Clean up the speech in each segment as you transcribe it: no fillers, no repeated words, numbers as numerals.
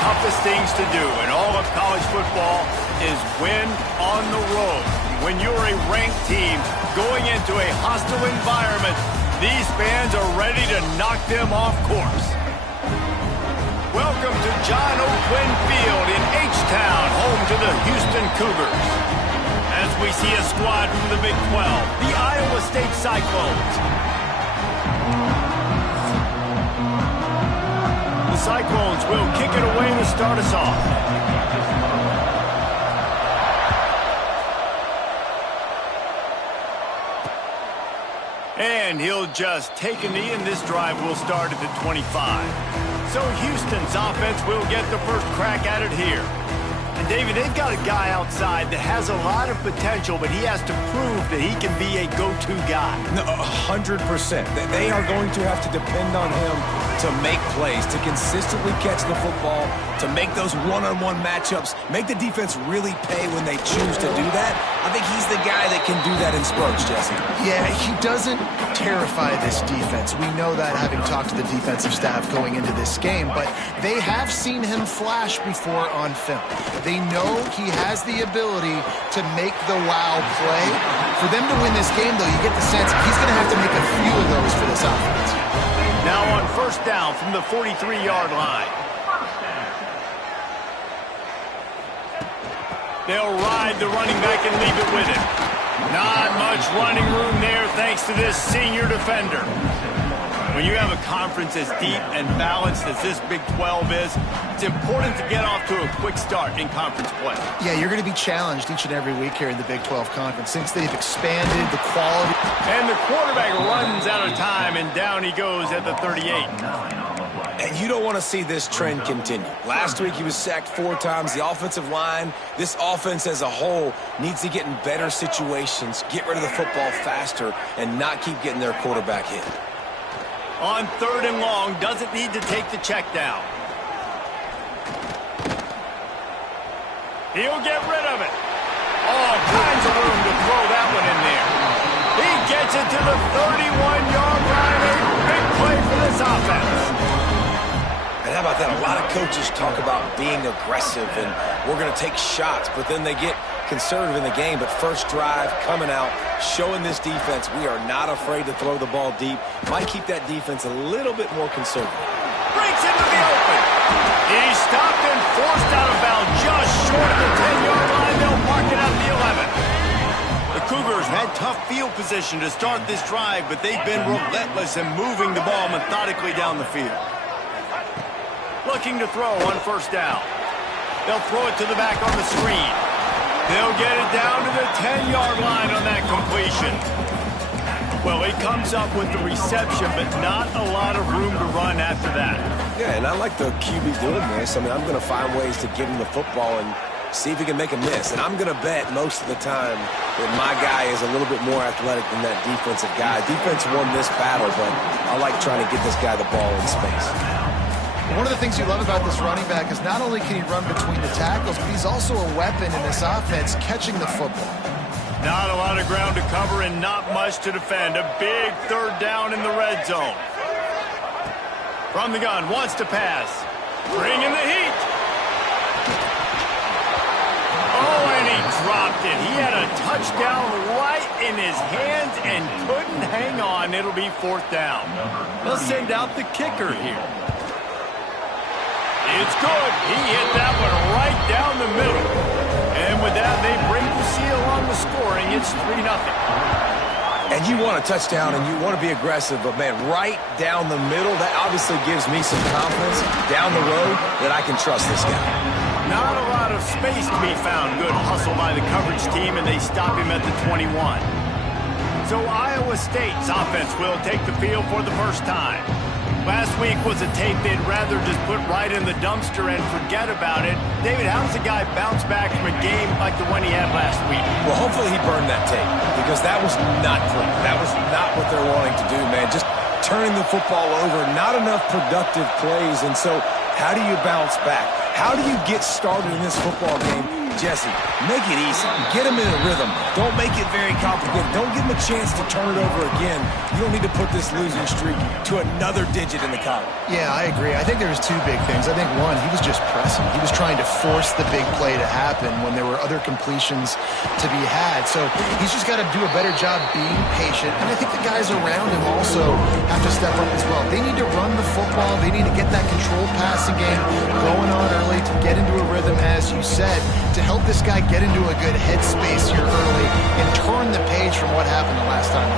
toughest things to do in all of college football is win on the road. When you're a ranked team going into a hostile environment, these fans are ready to knock them off course. Welcome to John O'Quinn Field in H-Town, home to the Houston Cougars. As we see a squad from the Big 12, the Iowa State Cyclones. The Cyclones will kick it away to start us off. And he'll just take a knee, and this drive will start at the 25. So Houston's offense will get the first crack at it here. And David, they've got a guy outside that has a lot of potential, but he has to prove that he can be a go-to guy. No, 100%. They are going to have to depend on him to make plays, to consistently catch the football, to make those one-on-one matchups, make the defense really pay when they choose to do that. I think he's the guy that can do that in spurts, Jesse. Yeah, he doesn't terrify this defense. We know that having talked to the defensive staff going into this game, but they have seen him flash before on film. They know he has the ability to make the wow play. For them to win this game, though, you get the sense he's going to have to make a few of those for this offense. Now on first down from the 43-yard line. They'll ride the running back and leave it with him. Not much running room there thanks to this senior defender. When you have a conference as deep and balanced as this Big 12 is, it's important to get off to a quick start in conference play. Yeah, you're going to be challenged each and every week here in the Big 12 Conference since they've expanded the quality. And the quarterback runs out of time, and down he goes at the 38. And you don't want to see this trend continue. Last week he was sacked 4 times. The offensive line, this offense as a whole, needs to get in better situations, get rid of the football faster, and not keep getting their quarterback hit. On 3rd and long, doesn't need to take the check down. He'll get rid of it. All kinds of room to throw that one in there. He gets it to the 31-yard line. A big play for this offense. And how about that? A lot of coaches talk about being aggressive and we're going to take shots, but then they get conservative in the game. But first drive, coming out, showing this defense we are not afraid to throw the ball deep. Might keep that defense a little bit more conservative. Breaks into the open. He's stopped and forced out of bounds just short of the 10-yard line. They'll mark it at the 11. The Cougars had tough field position to start this drive, but they've been relentless in moving the ball methodically down the field. Looking to throw on first down. They'll throw it to the back on the screen. They'll get it down to the 10-yard line on that completion. Well, he comes up with the reception, but not a lot of room to run after that. Yeah, and I like the QB doing this. I mean, I'm going to find ways to give him the football and see if he can make a miss. And I'm going to bet most of the time that my guy is a little bit more athletic than that defensive guy. Defense won this battle, but I like trying to get this guy the ball in space. One of the things you love about this running back is not only can he run between the tackles, but he's also a weapon in this offense catching the football. Not a lot of ground to cover and not much to defend. A big 3rd down in the red zone. From the gun, wants to pass. Bring in the heat. Oh, and he dropped it. He had a touchdown right in his hands and couldn't hang on. It'll be 4th down. They'll send out the kicker here. It's good. He hit that one right down the middle. And with that, they bring the seal on the scoring. It's 3-0. And you want a touchdown and you want to be aggressive, but, man, right down the middle, that obviously gives me some confidence down the road that I can trust this guy. Not a lot of space to be found. Good hustle by the coverage team, and they stop him at the 21. So Iowa State's offense will take the field for the first time. Last week was a tape they'd rather just put right in the dumpster and forget about it. David, how does a guy bounce back from a game like the one he had last week? Well, hopefully he burned that tape because that was not clean. That was not what they're wanting to do, man. Just turning the football over, not enough productive plays. And so how do you bounce back? How do you get started in this football game Jesse, make it easy. Get him in a rhythm. Don't make it very complicated. Don't give him a chance to turn it over again. You don't need to put this losing streak to another digit in the column. Yeah, I agree. I think there was two big things. I think, one, he was just pressing. He was trying to force the big play to happen when there were other completions to be had. So he's just got to do a better job being patient. And I think the guys around him also have to step up as well. They need to run the football. They need to get that controlled passing game going on early to get into a rhythm, as you said, to help this guy get into a good headspace here early and turn the page from what happened the last time.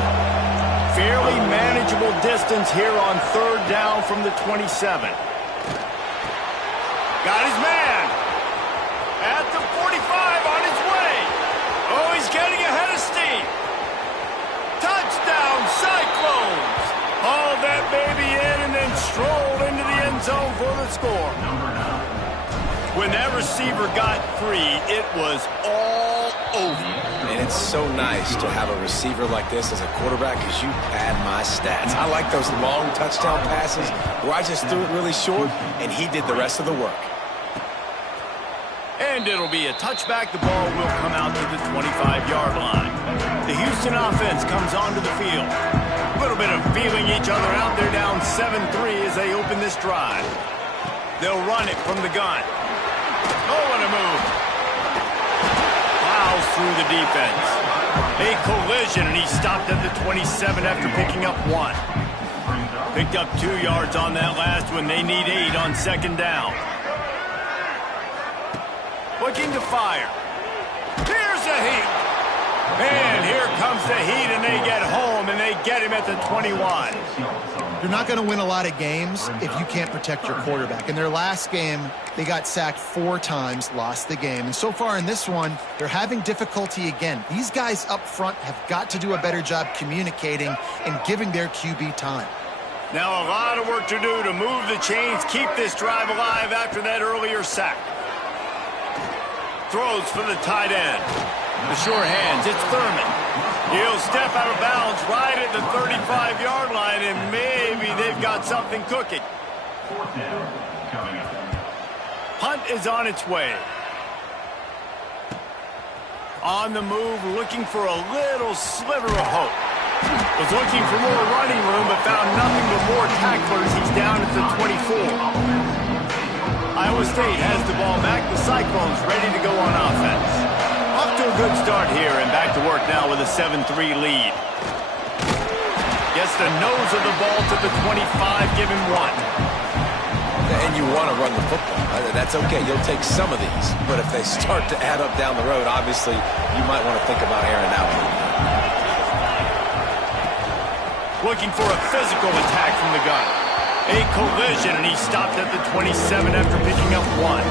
Fairly manageable distance here on third down from the 27. Got his man at the 45 on his way. Oh, he's getting ahead of steam. Touchdown, Cyclones. Hauled that baby in and then strolled into the end zone for the score. When that receiver got free, it was all over. And it's so nice to have a receiver like this as a quarterback because you pad my stats. I like those long touchdown passes where I just threw it really short and he did the rest of the work. And it'll be a touchback. The ball will come out to the 25-yard line. The Houston offense comes onto the field. A little bit of feeling each other out. They're down 7-3 as they open this drive. They'll run it from the gun. Oh, what a move. Plows through the defense. A collision, and he stopped at the 27 after picking up 1. Picked up 2 yards on that last one. They need 8 on second down. Looking to fire. Here's the heat. And here comes the heat, and they get home, and they get him at the 21. You're not going to win a lot of games if you can't protect your quarterback. In their last game, they got sacked 4 times, lost the game. And so far in this one, they're having difficulty again. These guys up front have got to do a better job communicating and giving their QB time. Now a lot of work to do to move the chains, keep this drive alive after that earlier sack. Throws for the tight end. The sure hands, it's Thurman. He'll step out of bounds right at the 35-yard line, and maybe they've got something cooking. Punt is on its way. On the move, looking for a little sliver of hope. Was looking for more running room, but found nothing but more tacklers. He's down at the 24. Iowa State has the ball back. The Cyclones ready to go on offense. Off to a good start here, and back to work now with a 7-3 lead. Gets the nose of the ball to the 25, give him 1. And you want to run the football. That's okay. You'll take some of these. But if they start to add up down the road, obviously, you might want to think about airing out. Looking for a physical attack from the gun. A collision, and he stopped at the 27 after picking up 1.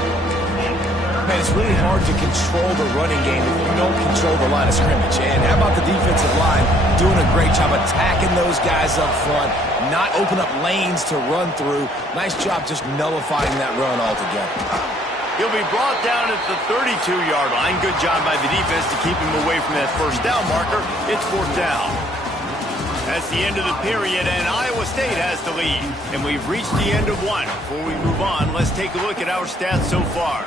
Man, it's really hard to control the running game if you don't control the line of scrimmage. And how about the defensive line doing a great job attacking those guys up front, not open up lanes to run through. Nice job just nullifying that run altogether. He'll be brought down at the 32-yard line. Good job by the defense to keep him away from that first down marker. It's 4th down. That's the end of the period, and Iowa State has the lead. And we've reached the end of 1. Before we move on, let's take a look at our stats so far.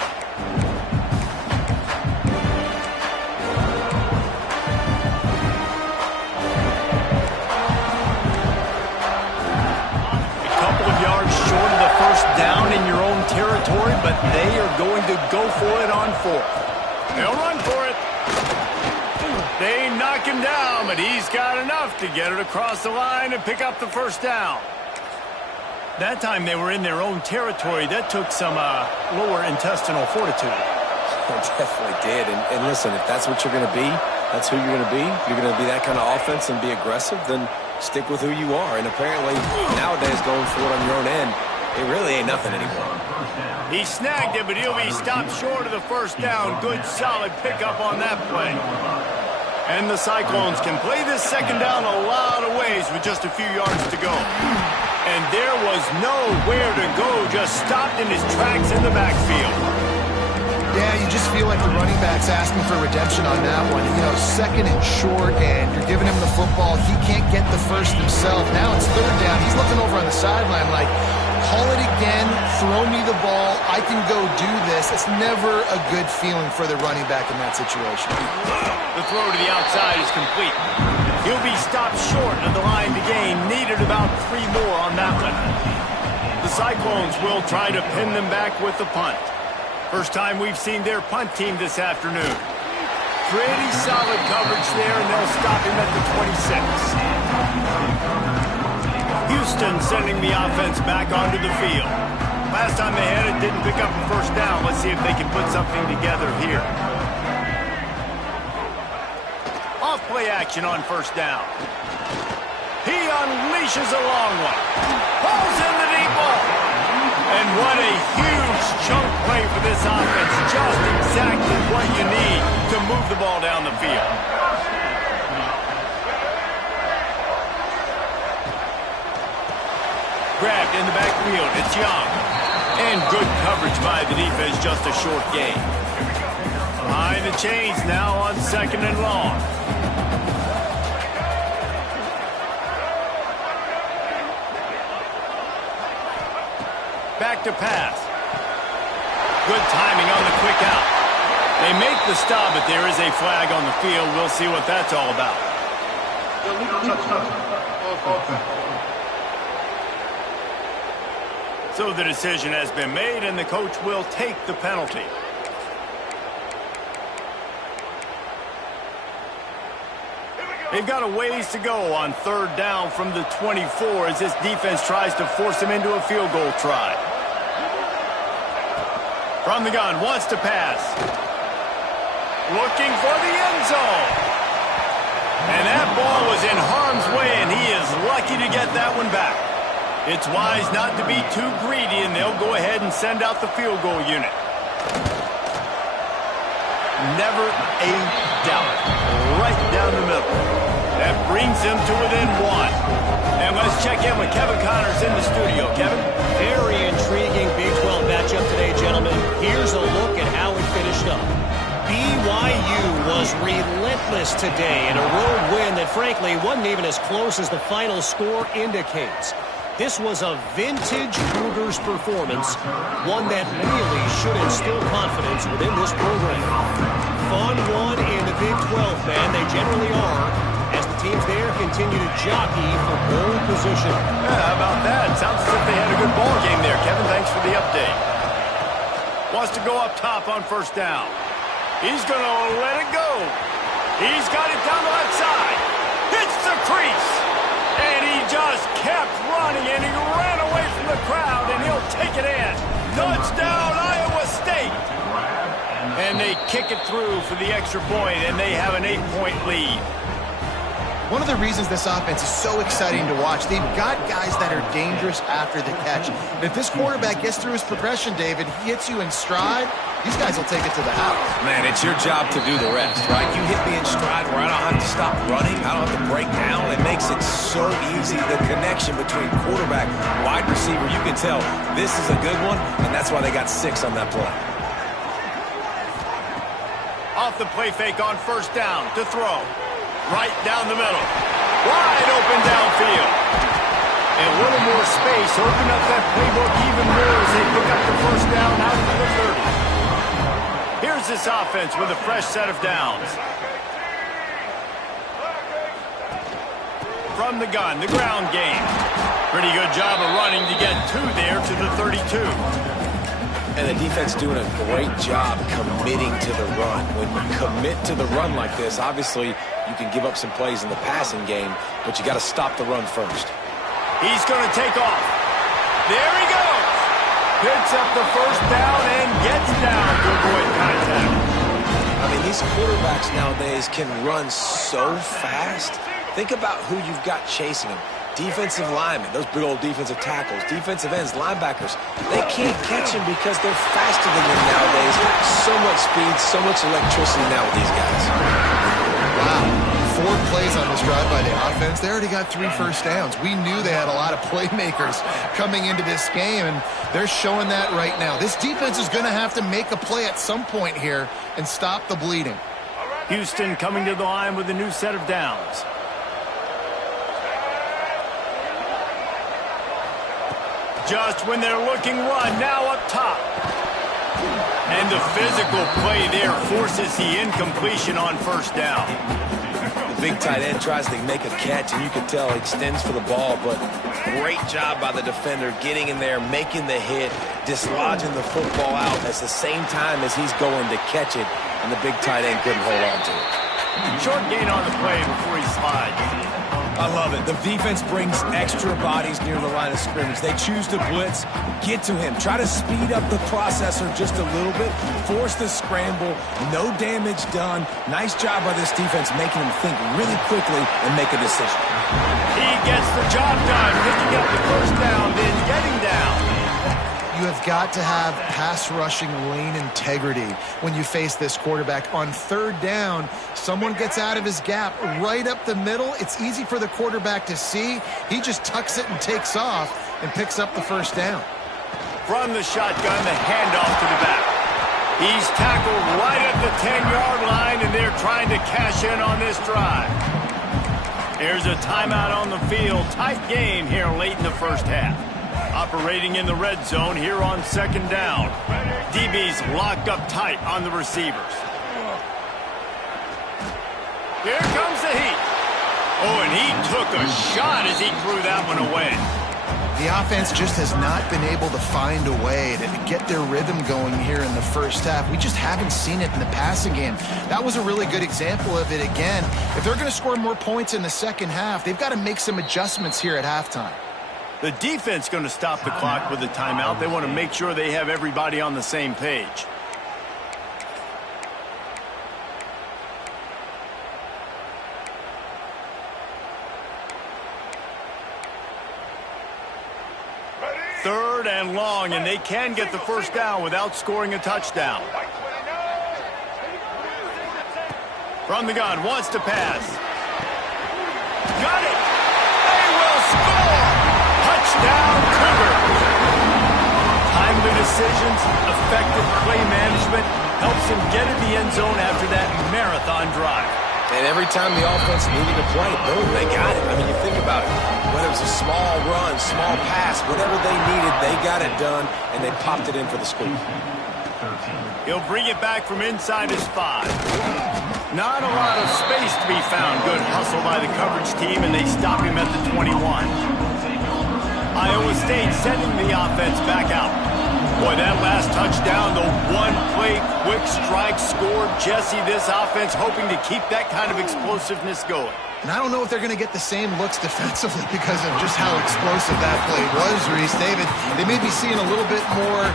Down in your own territory, but they are going to go for it on 4th. They'll run for it. They knock him down, but he's got enough to get it across the line and pick up the first down. That time they were in their own territory. That took some lower intestinal fortitude. It definitely did. And listen, if that's what you're going to be, that's who you're going to be. You're going to be that kind of offense and be aggressive, then stick with who you are. And apparently, nowadays, going for it on your own end, it really ain't nothing anymore. He snagged it, but he'll be stopped short of the first down. Good, solid pickup on that play. And the Cyclones can play this second down a lot of ways with just a few yards to go. And there was nowhere to go, just stopped in his tracks in the backfield. Yeah, you just feel like the running back's asking for redemption on that one. You know, 2nd and short, and you're giving him the football. He can't get the first himself. Now it's 3rd down. He's looking over on the sideline like, call it again, throw me the ball, I can go do this. It's never a good feeling for the running back in that situation. The throw to the outside is complete. He'll be stopped short of the line to gain. Needed about 3 more on that one. The Cyclones will try to pin them back with the punt. First time we've seen their punt team this afternoon. Pretty solid coverage there, and they'll stop him at the 26. Houston sending the offense back onto the field. Last time they had it, didn't pick up a first down. Let's see if they can put something together here. Off play action on first down. He unleashes a long one. Pulls in the deep ball. And what a huge chunk play for this offense. Just exactly what you need to move the ball down the field. Grabbed in the backfield. It's Young. And good coverage by the defense. Just a short gain. Behind the chains now on 2nd and long. Back to pass. Good timing on the quick out. They make the stop, but there is a flag on the field. We'll see what that's all about. So the decision has been made, and the coach will take the penalty. They've got a ways to go on 3rd down from the 24 as this defense tries to force them into a field goal try. From the gun, wants to pass. Looking for the end zone. And that ball was in harm's way, and he is lucky to get that one back. It's wise not to be too greedy, and they'll go ahead and send out the field goal unit. Never a doubt. Right down the middle. That brings them to within 1. And let's check in with Kevin Connors in the studio. Kevin? Very intriguing Big 12 matchup today, gentlemen. Here's a look at how it finished up. BYU was relentless today in a road win that, frankly, wasn't even as close as the final score indicates. This was a vintage Cougars performance, one that really should instill confidence within this program. Fun one in the Big 12, man. They generally are, as the teams there continue to jockey for goal position. Yeah, how about that? Sounds as if they had a good ball game there. Kevin, thanks for the update. Wants to go up top on first down. He's going to let it go. He's got it down the left side. Hits the crease. And he just kept running, and he ran away from the crowd, and he'll take it in. Touchdown, Iowa State. And they kick it through for the extra point, and they have an 8-point lead. One of the reasons this offense is so exciting to watch, they've got guys that are dangerous after the catch. And if this quarterback gets through his progression, David, he hits you in stride, these guys will take it to the house. Man, it's your job to do the rest, right? You hit me in stride where I don't have to stop running. I don't have to break down. It makes it so easy. The connection between quarterback and wide receiver, you can tell this is a good one, and that's why they got 6 on that play. Off the play fake on first down to throw. Right down the middle. Wide open downfield. And a little more space. Open up that playbook even more as they pick up the first down out to the 30. Here's this offense with a fresh set of downs. From the gun, the ground game. Pretty good job of running to get 2 there to the 32. And the defense doing a great job committing to the run. When you commit to the run like this, obviously you can give up some plays in the passing game, but you got to stop the run first. He's going to take off. There he goes. Picks up the first down and gets down to avoid contact. I mean, these quarterbacks nowadays can run so fast. Think about who you've got chasing them. Defensive linemen, those big old defensive tackles, defensive ends, linebackers, they can't catch them because they're faster than them nowadays. So much speed, so much electricity now with these guys. Wow. 4 plays on this drive by the offense. They already got 3 first downs. We knew they had a lot of playmakers coming into this game, and they're showing that right now. This defense is going to have to make a play at some point here and stop the bleeding. Houston coming to the line with a new set of downs. adjust when they're looking run. Now up top. And the physical play there forces the incompletion on first down. The big tight end tries to make a catch, and you can tell he extends for the ball, but great job by the defender getting in there, making the hit, dislodging the football out at the same time as he's going to catch it, and the big tight end couldn't hold on to it. Short gain on the play before he slides. I love it. The defense brings extra bodies near the line of scrimmage. They choose to blitz, get to him, try to speed up the processor just a little bit, force the scramble, no damage done. Nice job by this defense making him think really quickly and make a decision. He gets the job done, picking up the first down, then getting down. You have got to have pass rushing lane integrity when you face this quarterback. On third down, someone gets out of his gap right up the middle. It's easy for the quarterback to see. He just tucks it and takes off and picks up the first down. From the shotgun, the handoff to the back. He's tackled right at the 10-yard line, and they're trying to cash in on this drive. There's a timeout on the field. Tight game here late in the first half. Operating in the red zone here on second down. DB's locked up tight on the receivers. Here comes the heat. Oh, and he took a shot as he threw that one away. The offense just has not been able to find a way to get their rhythm going here in the first half. We just haven't seen it in the passing game. That was a really good example of it again. If they're going to score more points in the second half, they've got to make some adjustments here at halftime. The defense going to stop the clock with a timeout. They want to make sure they have everybody on the same page. Third and long, and they can get the first down without scoring a touchdown. From the gun, wants to pass. Got it! They will score! Touchdown, Cougars! Timely decisions, effective play management helps him get in the end zone after that marathon drive. And every time the offense needed to play, boom, they got it. I mean, you think about it. Whether it was a small run, small pass, whatever they needed, they got it done, and they popped it in for the score. He'll bring it back from inside his 5. Not a lot of space to be found. Good hustle by the coverage team, and they stop him at the 21. Iowa State sending the offense back out. Boy, that last touchdown, the one-play quick strike scored. Jesse, this offense hoping to keep that kind of explosiveness going. And I don't know if they're going to get the same looks defensively because of just how explosive that play was, Reese. David, they may be seeing a little bit more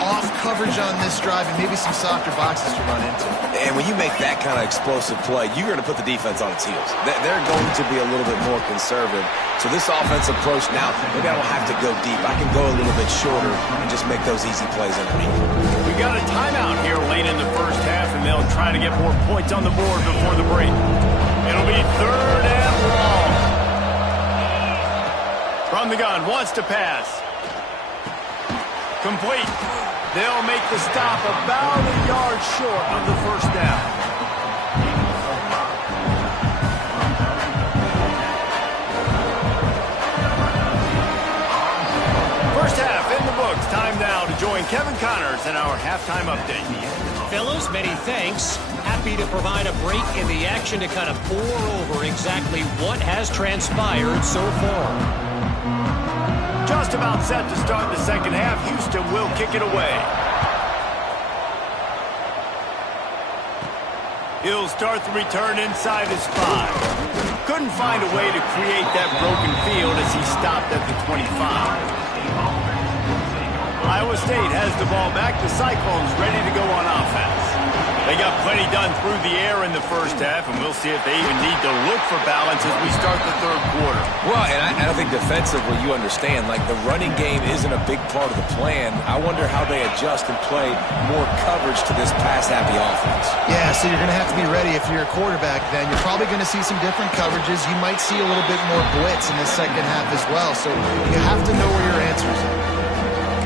off coverage on this drive and maybe some softer boxes to run into. And when you make that kind of explosive play, you're going to put the defense on its heels. They're going to be a little bit more conservative. So this offensive approach now, maybe I don't have to go deep. I can go a little bit shorter and just make those easy plays underneath. We've got a timeout here late in the first half, and they'll try to get more points on the board before the break. It'll be third and long. From the gun, wants to pass. Complete. They'll make the stop about a yard short of the first down. First half in the books. Time now to join Kevin Connors in our halftime update. Fellas, many thanks. Happy to provide a break in the action to kind of pour over exactly what has transpired so far. Just about set to start the second half. Houston will kick it away. He'll start the return inside his 5. Couldn't find a way to create that broken field as he stopped at the 25. Iowa State has the ball back. The Cyclones ready to go on offense. They got plenty done through the air in the first half, and we'll see if they even need to look for balance as we start the third quarter. Well, and I think defensively you understand, like the running game isn't a big part of the plan. I wonder how they adjust and play more coverage to this pass-happy offense. Yeah, so you're going to have to be ready if you're a quarterback then. You're probably going to see some different coverages. You might see a little bit more blitz in the second half as well, so you have to know where your answers are.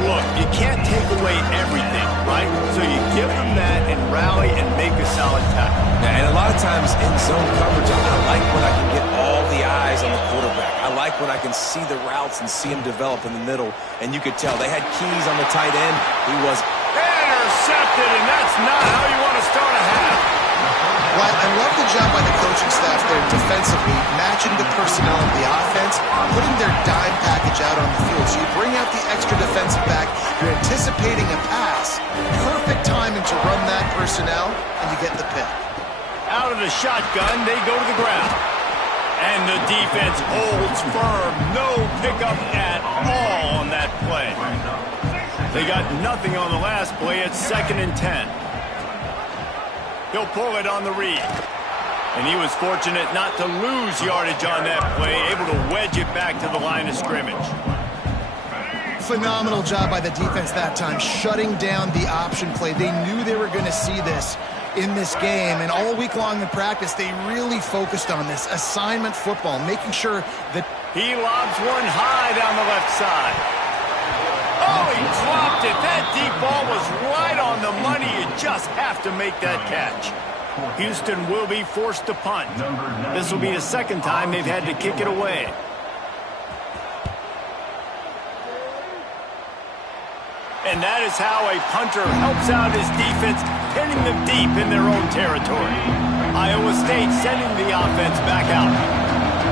Look, you can't take away everything, right? So you give them that and rally and make a solid tackle. Yeah, and a lot of times in zone coverage, I like when I can get all the eyes on the quarterback. I like when I can see the routes and see him develop in the middle. And you could tell they had keys on the tight end. He was intercepted, and that's not how you want to start a half. Well, I love the job by the coaching staff there defensively, matching the personnel of the offense, putting their dime package out on the field. So you bring out the extra defensive back, you're anticipating a pass, perfect timing to run that personnel, and you get the pick. Out of the shotgun, they go to the ground. And the defense holds firm. No pickup at all on that play. They got nothing on the last play. It's 2nd and 10. He'll pull it on the read. And he was fortunate not to lose yardage on that play, able to wedge it back to the line of scrimmage. Phenomenal job by the defense that time, shutting down the option play. They knew they were going to see this in this game, and all week long in practice, they really focused on this assignment football, making sure that... He lobs one high down the left side. Oh, he dropped it. That deep ball was right on the money. You just have to make that catch. Houston will be forced to punt. This will be the second time they've had to kick it away. And that is how a punter helps out his defense, pinning them deep in their own territory. Iowa State sending the offense back out.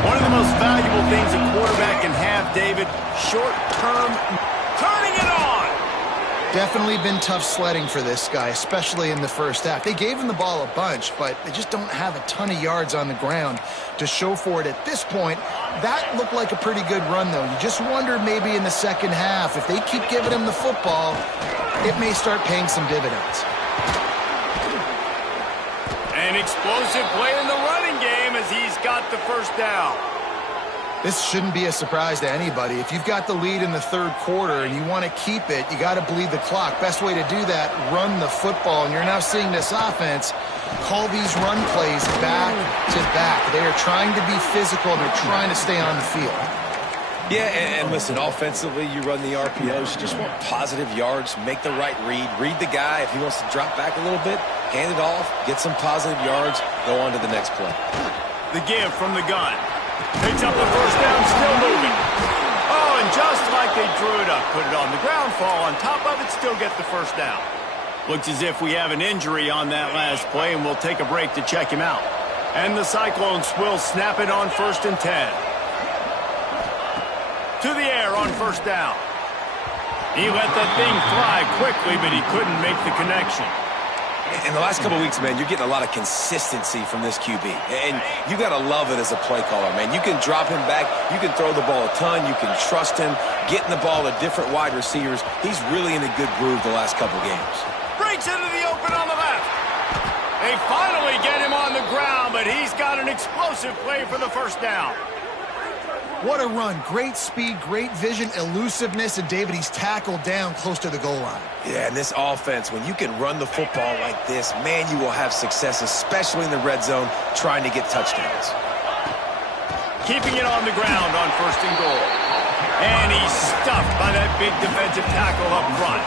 One of the most valuable things a quarterback can have, David, short-term turning it on. Definitely been tough sledding for this guy, especially in the first half. They gave him the ball a bunch, but they just don't have a ton of yards on the ground to show for it at this point. That looked like a pretty good run, though. You just wonder maybe in the second half, if they keep giving him the football, it may start paying some dividends. An explosive play in the running game as he's got the first down. This shouldn't be a surprise to anybody. If you've got the lead in the third quarter and you want to keep it, you got to bleed the clock. Best way to do that, run the football. And you're now seeing this offense call these run plays back to back. They are trying to be physical, and they're trying to stay on the field. Yeah, and listen, offensively, you run the RPOs. You just want positive yards, make the right read the guy. If he wants to drop back a little bit, hand it off, get some positive yards, go on to the next play. The give from the gun. Picks up the first down, still moving. Oh, and just like they drew it up, put it on the ground, fall on top of it, still get the first down. Looks as if we have an injury on that last play, and we'll take a break to check him out. And the Cyclones will snap it on 1st and 10. To the air on first down. He let that thing fly quickly, but he couldn't make the connection. In the last couple of weeks, man, you're getting a lot of consistency from this QB. And you got to love it as a play caller, man. You can drop him back. You can throw the ball a ton. You can trust him. Getting the ball to different wide receivers. He's really in a good groove the last couple games. Breaks into the open on the left. They finally get him on the ground, but he's got an explosive play for the first down. What a run. Great speed, great vision, elusiveness, and David, he's tackled down close to the goal line. Yeah, and this offense, when you can run the football like this, man, you will have success, especially in the red zone, trying to get touchdowns. Keeping it on the ground on 1st and goal. And he's stuffed by that big defensive tackle up front.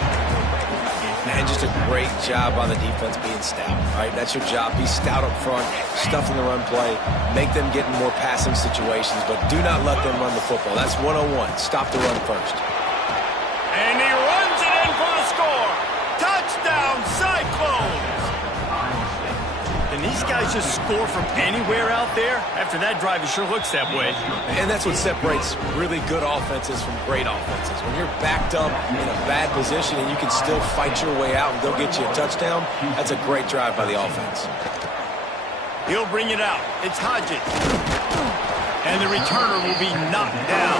Man, just a great job on the defense being stout, right? That's your job. Be stout up front, stuff in the run play, make them get in more passing situations, but do not let them run the football. That's 101. Stop the run first. And he runs it in for the score. Touchdown, Cyclones! And these guys just score from anywhere out there? After that drive, it sure looks that way. And that's what separates really good offenses from great offenses. When you're backed up in a bad position and you can still fight your way out and go get you a touchdown, that's a great drive by the offense. He'll bring it out. It's Hodges. And the returner will be knocked down.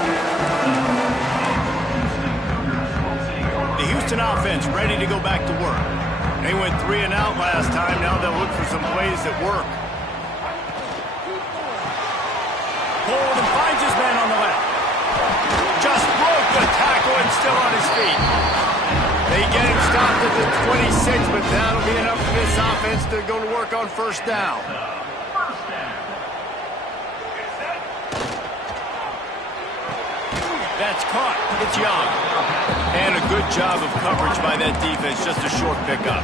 The Houston offense ready to go back to work. They went 3 and out last time. Now they'll look for some plays that work. Hold and finds his man on the left. Just broke the tackle and still on his feet. They get him stopped at the 26, but that'll be enough for this offense to go to work on first down. That's caught. It's Young. And a good job of coverage by that defense. Just a short pickup.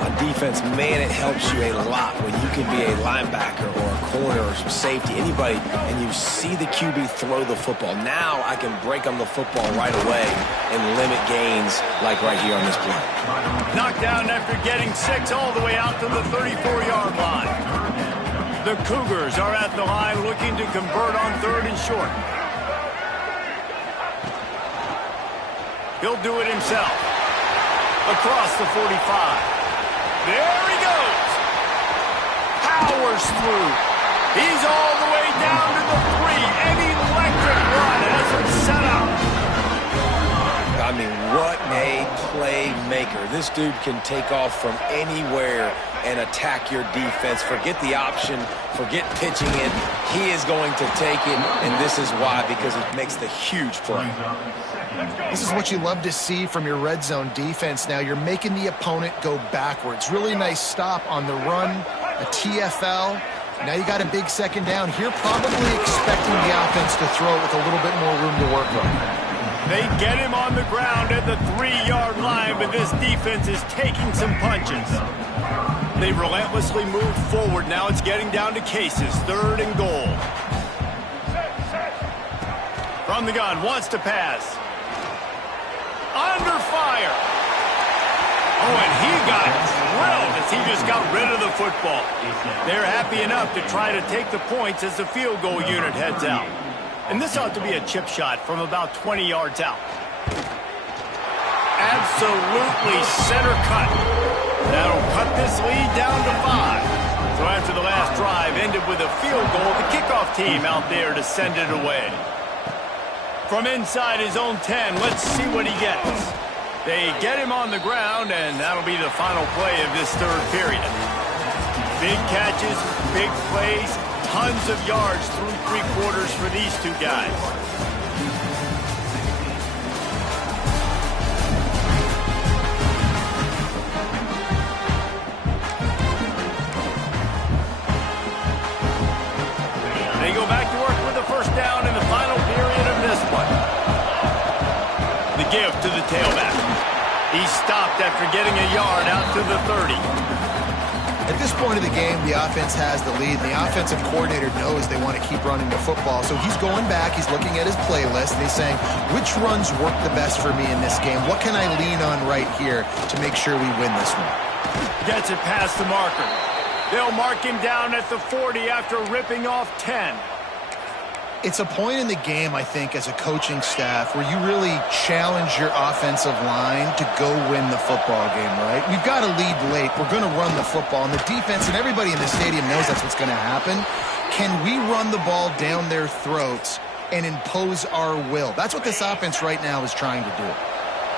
On defense, man, it helps you a lot when you can be a linebacker or a corner or some safety, anybody, and you see the QB throw the football. Now I can break on the football right away and limit gains like right here on this play. Knocked down after getting 6 all the way out to the 34-yard line. The Cougars are at the line looking to convert on 3rd and short. He'll do it himself. Across the 45. There he goes. Powers through. He's all the way down to the 3. An electric run has him set up. I mean, what a playmaker. This dude can take off from anywhere and attack your defense. Forget the option. Forget pitching it. He is going to take it, and this is why, because it makes the huge play. This is what you love to see from your red zone defense. Now you're making the opponent go backwards. Really nice stop on the run, a TFL. Now you got a big 2nd down. Here probably expecting the offense to throw it with a little bit more room to work with. They get him on the ground at the 3-yard line, but this defense is taking some punches. They relentlessly move forward. Now it's getting down to cases. 3rd and goal. From the gun, wants to pass. Under fire. Oh, and he got drilled as he just got rid of the football. They're happy enough to try to take the points as the field goal unit heads out. And this ought to be a chip shot from about 20 yards out. Absolutely center cut. That'll cut this lead down to 5. So after the last drive ended with a field goal, the kickoff team out there to send it away. From inside his own 10, let's see what he gets. They get him on the ground, and that'll be the final play of this 3rd period. Big catches, big plays, tons of yards through 3 quarters for these 2 guys. They go back to work with the 1st down in the final period of this one. The give to the tailback. He stopped after getting a yard out to the 30. At this point of the game, the offense has the lead. The offensive coordinator knows they want to keep running the football. So he's going back, he's looking at his playlist, and he's saying, which runs work the best for me in this game? What can I lean on right here to make sure we win this one? Gets it past the marker. They'll mark him down at the 40 after ripping off 10. It's a point in the game, I think, as a coaching staff where you really challenge your offensive line to go win the football game, right? We've got to lead late. We're going to run the football, and the defense and everybody in the stadium knows that's what's going to happen. Can we run the ball down their throats and impose our will? That's what this offense right now is trying to do.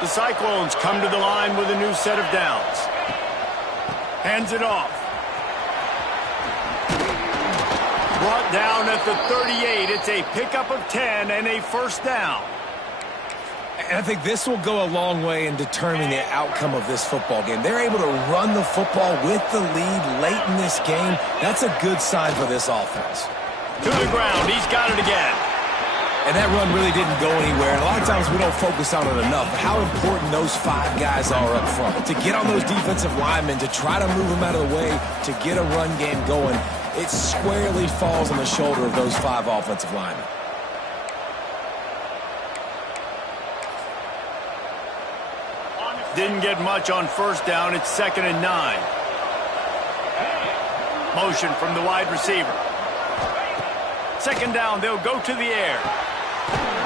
The Cyclones come to the line with a new set of downs. Hands it off. Brought down at the 38. It's a pickup of 10 and a 1st down. And I think this will go a long way in determining the outcome of this football game. They're able to run the football with the lead late in this game. That's a good sign for this offense. To the ground. He's got it again. And that run really didn't go anywhere. And a lot of times we don't focus on it enough. But how important those 5 guys are up front. To get on those defensive linemen, to try to move them out of the way, to get a run game going. It squarely falls on the shoulder of those 5 offensive linemen. Didn't get much on 1st down. It's 2nd and 9. Motion from the wide receiver. 2nd down, they'll go to the air.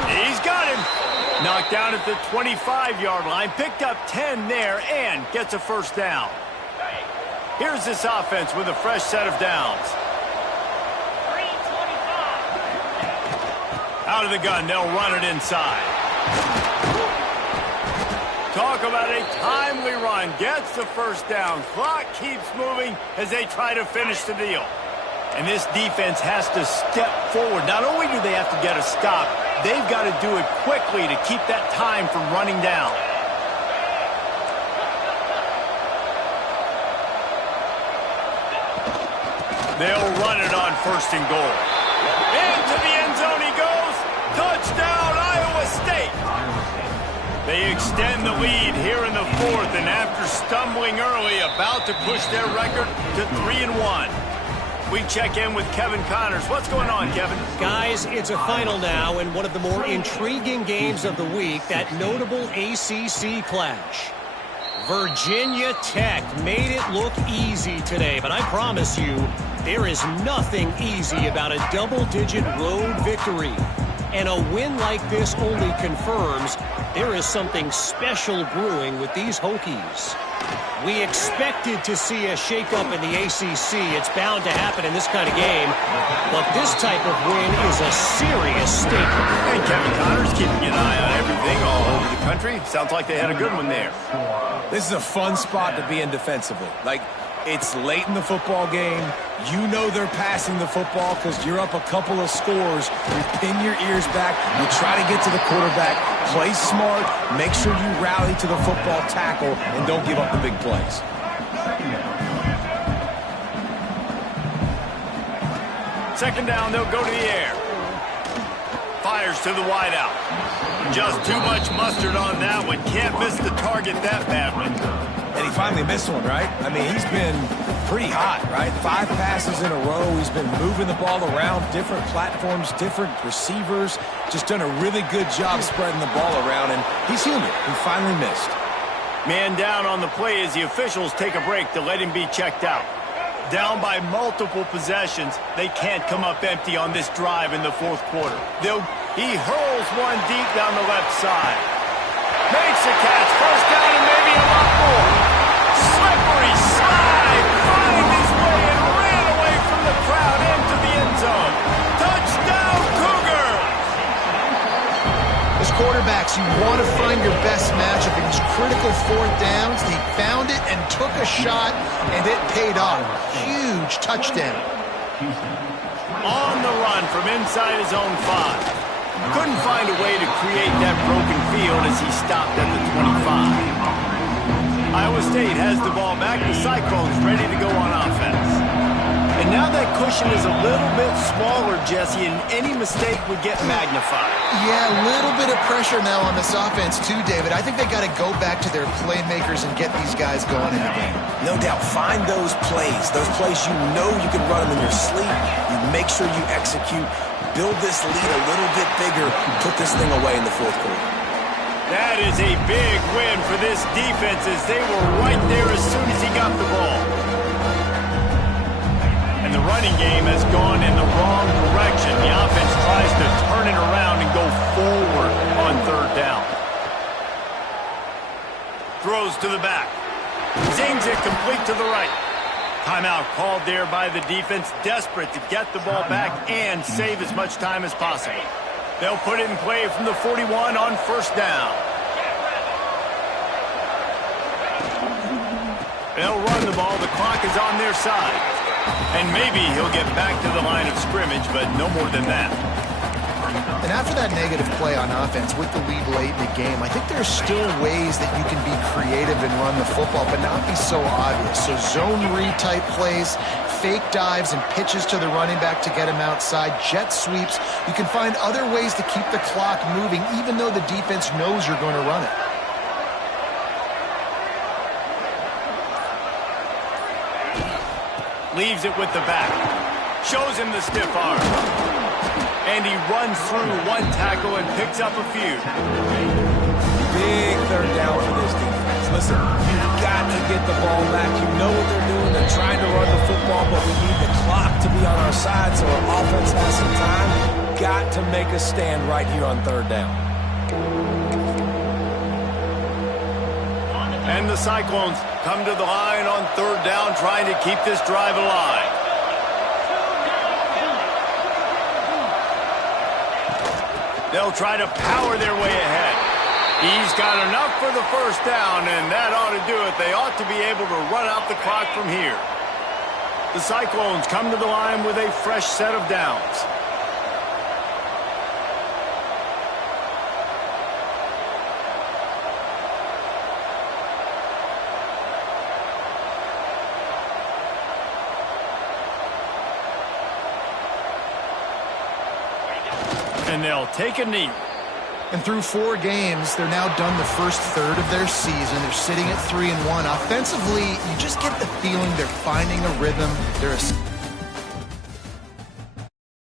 He's got him. Knocked down at the 25-yard line. Picked up 10 there and gets a 1st down. Here's this offense with a fresh set of downs. Out of the gun, they'll run it inside. Talk about a timely run. Gets the 1st down. Clock keeps moving as they try to finish the deal. And this defense has to step forward. Not only do they have to get a stop, they've got to do it quickly to keep that time from running down. They'll run it on 1st and goal. Into the end zone he goes. Touchdown, Iowa State. They extend the lead here in the fourth, and after stumbling early, about to push their record to 3-1. We check in with Kevin Connors. What's going on, Kevin? Guys, it's a final now in one of the more intriguing games of the week, that notable ACC clash. Virginia Tech made it look easy today, but I promise you, there is nothing easy about a double-digit road victory. And a win like this only confirms there is something special brewing with these Hokies. We expected to see a shakeup in the ACC. It's bound to happen in this kind of game. But this type of win is a serious statement. And Kevin Connors keeping an eye on everything all over the country. Sounds like they had a good one there. This is a fun spot to be in defensively. Like, it's late in the football game. You know they're passing the football because you're up a couple of scores. You pin your ears back. You try to get to the quarterback. Play smart. Make sure you rally to the football tackle and don't give up the big plays. Second down, they'll go to the air. Fires to the wideout. Just too much mustard on that one. Can't miss the target that badly. And he finally missed one, right? I mean, he's been pretty hot, right? 5 passes in a row. He's been moving the ball around, different platforms, different receivers. Just done a really good job spreading the ball around, and he's human. He finally missed. Man down on the play as the officials take a break to let him be checked out. Down by multiple possessions, they can't come up empty on this drive in the fourth quarter. He hurls one deep down the left side. Makes a catch, first down and maybe a lot more. Slippery slide, finds his way and ran away from the crowd into the end zone. Touchdown, Cougars! As quarterbacks, you want to find your best matchup in these critical fourth downs. He found it and took a shot, and it paid off. Huge touchdown. On the run from inside his own 5. Couldn't find a way to create that broken field as he stopped at the 25. Iowa State has the ball back. The Cyclones ready to go on offense. And now that cushion is a little bit smaller, Jesse, and any mistake would get magnified. Yeah, a little bit of pressure now on this offense too, David. I think they got to go back to their playmakers and get these guys going in the game. No doubt. Find those plays you know you can run them in your sleep. You make sure you execute. Build this lead a little bit bigger. Put this thing away in the fourth quarter. That is a big win for this defense as they were right there as soon as he got the ball. And the running game has gone in the wrong direction. The offense tries to turn it around and go forward on third down. Throws to the back. Zings it complete to the right. Timeout called there by the defense, desperate to get the ball back and save as much time as possible. They'll put it in play from the 41 on first down. They'll run the ball. The clock is on their side. And maybe he'll get back to the line of scrimmage, but no more than that. And after that negative play on offense with the lead late in the game, I think there's still ways that you can be creative and run the football, but not be so obvious. So zone read type plays, fake dives and pitches to the running back to get him outside, jet sweeps. You can find other ways to keep the clock moving, even though the defense knows you're going to run it. Leaves it with the back. Shows him the stiff arm. And he runs through one tackle and picks up a few. Big third down for this defense. Listen, you've got to get the ball back. You know what they're doing. They're trying to run the football, but we need the clock to be on our side so our offense has some time. Got to make a stand right here on third down. And the Cyclones come to the line on third down, trying to keep this drive alive. They'll try to power their way ahead. He's got enough for the first down, and that ought to do it. They ought to be able to run out the clock from here. The Cyclones come to the line with a fresh set of downs. And they'll take a knee. And through 4 games, they're now done the first third of their season. They're sitting at 3-1. Offensively, you just get the feeling they're finding a rhythm. They're